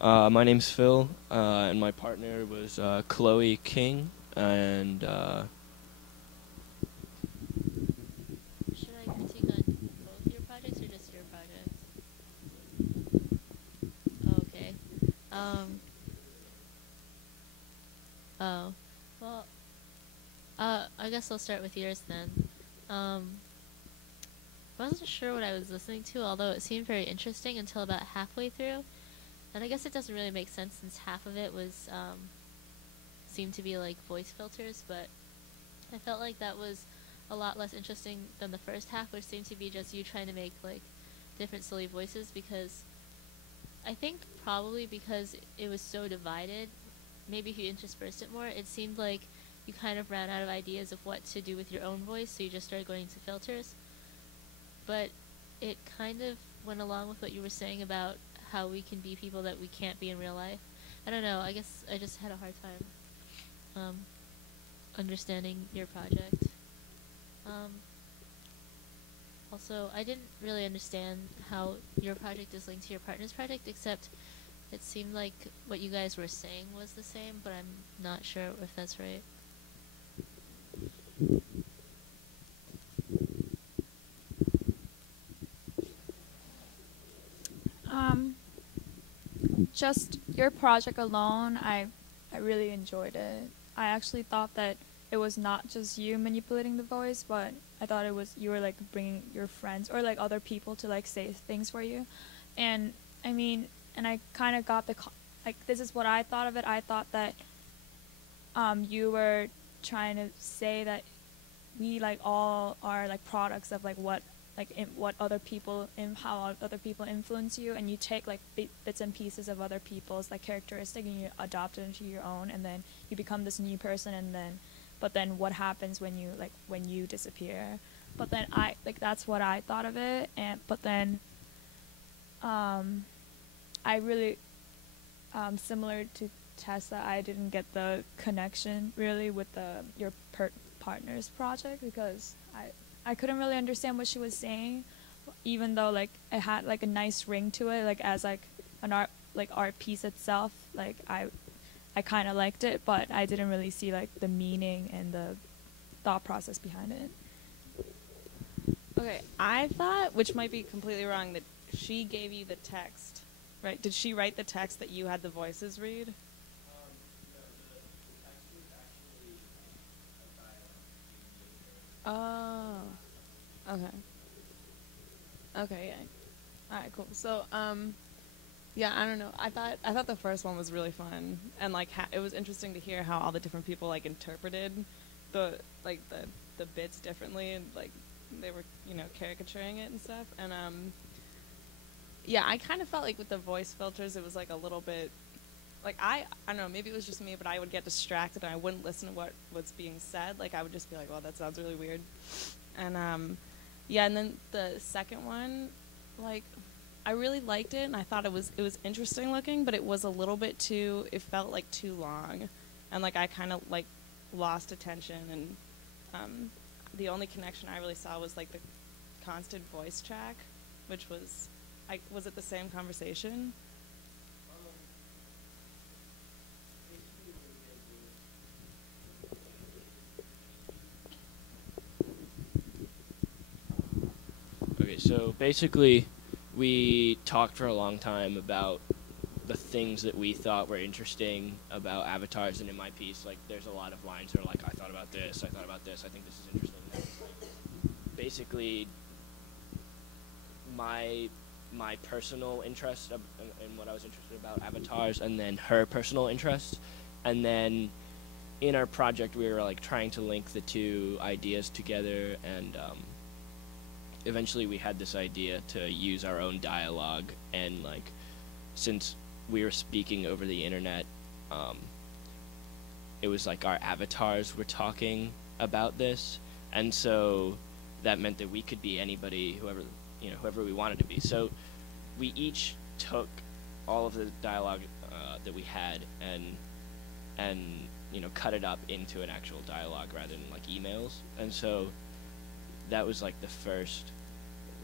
My name's Phil, and my partner was Chloe King, and Should I critique on both your projects or just your project? Oh, okay. Um. Oh. Well. I guess I'll start with yours then. Um. I wasn't sure what I was listening to, although it seemed very interesting until about halfway through. And I guess it doesn't really make sense since half of it was seemed to be like voice filters, but I felt like that was a lot less interesting than the first half, which seemed to be just you trying to make like different silly voices because I think probably because it was so divided, maybe if you interspersed it more, it seemed like you kind of ran out of ideas of what to do with your own voice, so you just started going to filters. But it kind of went along with what you were saying about how we can be people that we can't be in real life. I don't know, I guess I just had a hard time um, understanding your project. Um, Also, I didn't really understand how your project is linked to your partner's project, except it seemed like what you guys were saying was the same, but I'm not sure if that's right. Um, just your project alone, I really enjoyed it. I actually thought that it was not just you manipulating the voice, but I thought it was you were like bringing your friends or like other people to like say things for you, and I mean, and I kind of got like this is what I thought of it. I thought that you were trying to say that we like all are like products of like what what other people how other people influence you, and you take like bits and pieces of other people's like characteristic and you adopt it into your own, and then you become this new person, and then but then what happens when you disappear. But then I like that's what I thought of it, and but then um I really similar to Tessa, I didn't get the connection really with the partner's project because I couldn't really understand what she was saying, even though like it had like a nice ring to it, like as like an art piece itself. Like I kind of liked it, but I didn't really see like the meaning and the thought process behind it. Okay, I thought, which might be completely wrong, that she gave you the text, right? Did she write the text that you had the voices read? Oh, okay, okay, yeah. All right, cool. So, yeah, I don't know. I thought the first one was really fun, and like it was interesting to hear how all the different people like interpreted the like the bits differently, and like they were caricaturing it and stuff. And yeah, I kind of felt like with the voice filters, it was like a little bit like I don't know, maybe it was just me, but I would get distracted and I wouldn't listen to what was being said. Like I would just be like, "Well, that sounds really weird," and yeah, and then the second one, like I really liked it and I thought it was interesting looking, but it was a little bit too. It felt like too long, and like I kind of like lost attention, and the only connection I really saw was like the constant voice track, which was I was it the same conversation? okay. So basically, we talked for a long time about the things that we thought were interesting about avatars, and in my piece, like there's a lot of lines that are like, I thought about this, I thought about this, I think this is interesting. And basically, my my personal interest in what I was interested about avatars, and then her personal interest, and then in our project we were like trying to link the two ideas together, and eventually we had this idea to use our own dialogue, and like since we were speaking over the internet, um, it was like our avatars were talking about this, and so that meant that we could be anybody, whoever we wanted to be. So we each took all of the dialogue that we had, and cut it up into an actual dialogue rather than like emails. And so that was like the first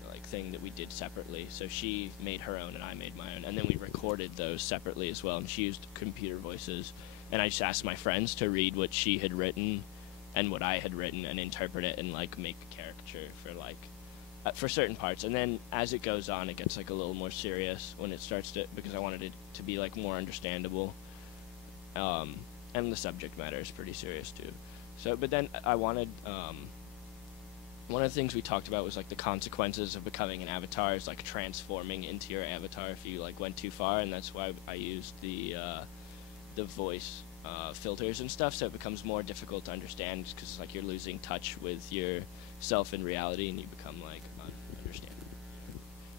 like thing that we did separately. So she made her own and I made my own, and then we recorded those separately as well. And she used computer voices, and I just asked my friends to read what she had written and what I had written and interpret it and like make a caricature for like for certain parts. And then as it goes on, it gets like a little more serious when it starts to, because I wanted it to be like more understandable. And the subject matter is pretty serious too. So, but then I wanted, one of the things we talked about was like the consequences of becoming an avatar is like transforming into your avatar if you like went too far, and that's why I used the voice filters and stuff, so it becomes more difficult to understand because like you're losing touch with yourself in reality and you become like understandable.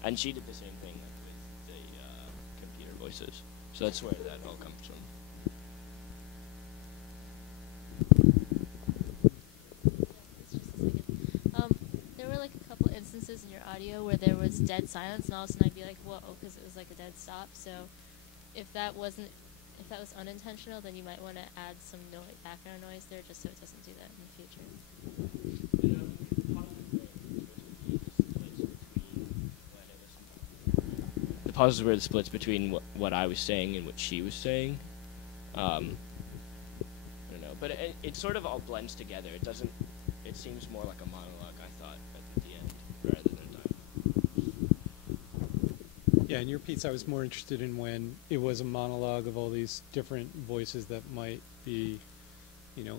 And she did the same thing like, with the computer voices, so that's where that all comes from. There were like a couple instances in your audio where there was dead silence, and all of a sudden I'd be like, "Whoa," because it was like a dead stop. So, if that was unintentional, then you might want to add some background noise there, just so it doesn't do that in the future. The pauses were the splits between what I was saying and what she was saying. I don't know, but it sort of all blends together. It doesn't. It seems more like a monologue, I thought, at the end, rather than dialogue. Yeah, in your piece, I was more interested in when it was a monologue of all these different voices that might be,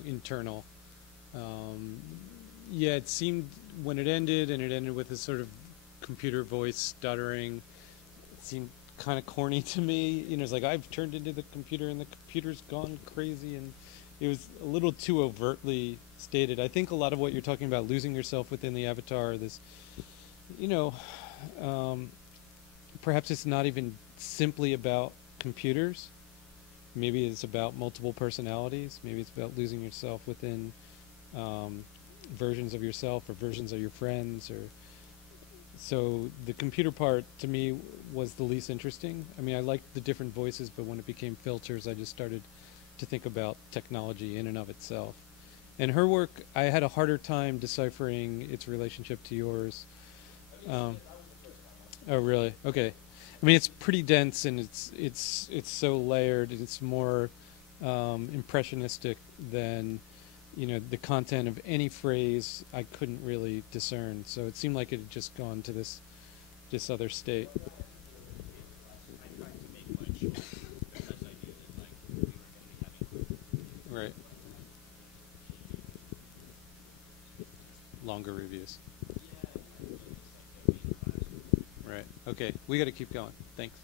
internal. Yeah, it seemed when it ended, and it ended with this sort of computer voice stuttering, it seemed kind of corny to me. It's like I've turned into the computer, and the computer's gone crazy, and it was a little too overtly stated. I think a lot of what you're talking about, losing yourself within the avatar, this, perhaps it's not even simply about computers. Maybe it's about multiple personalities. Maybe it's about losing yourself within versions of yourself or versions of your friends. So the computer part, to me, was the least interesting. I mean, I liked the different voices, but when it became filters, I just started to think about technology in and of itself. And her work, I had a harder time deciphering its relationship to yours. Oh, really? Okay. I mean, it's pretty dense, and it's so layered. It's more impressionistic than, the content of any phrase I couldn't really discern. So it seemed like it had just gone to this other state. Right. Longer reviews. Right. Okay. We got to keep going. Thanks.